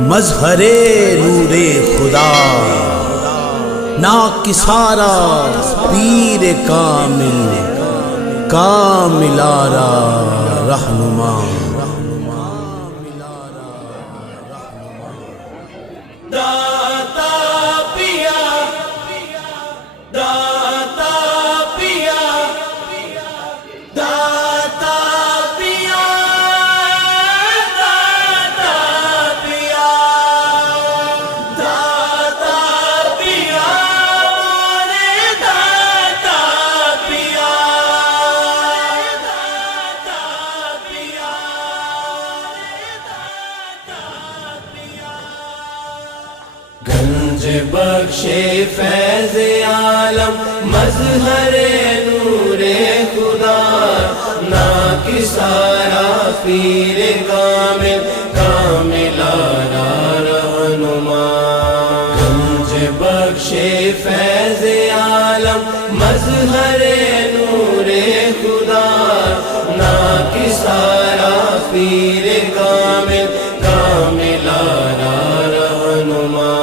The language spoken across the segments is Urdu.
مظہر نور خدا، ناکسارا پیر کامل، کامل آرا رہنما۔ گنج بخش فیض عالم، مظہر نور خدا، ناکسارا پیر کامل، کامل آرا رہنما۔ گنج بخش فیض عالم، مظہر نور خدا، ناکسارا پیر کامل، کامل آرا رہنما۔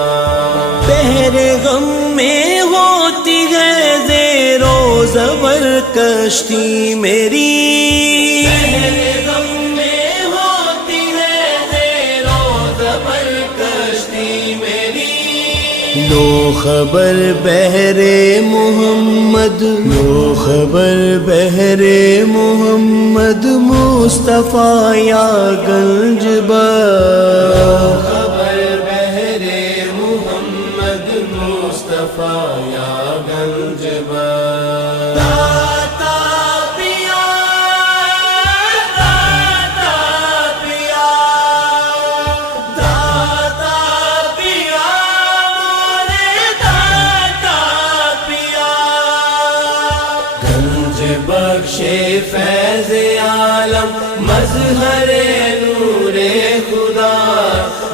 بحر غم میں ہوتی ہے زیر و زبر کشتی میری، بحر غم میں ہوتی ہے زیر و زبر کشتی میری۔ لو خبر بحر محمد، لو خبر بحر محمد، مصطفیٰ یا گنج بخش، مصطفیٰ یا گنج بخش۔ داتا پیا، داتا پیا، داتا پیا، مورے داتا پیا۔ گنج بخش فیض عالم، مظہر نور خدا،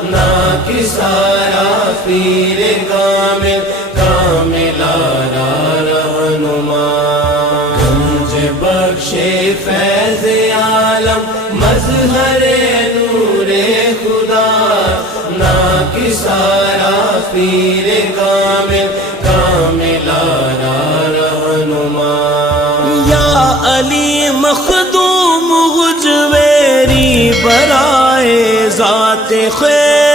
ناکسارا پیر کامل، کامل آرا رہنما۔ گنج بخش فیض عالم، مظہر نور خدا، ناکسارا پیر کامل، کامل آرا رہنما۔ یا علی مخدوم غجویری برائے ذات خیر،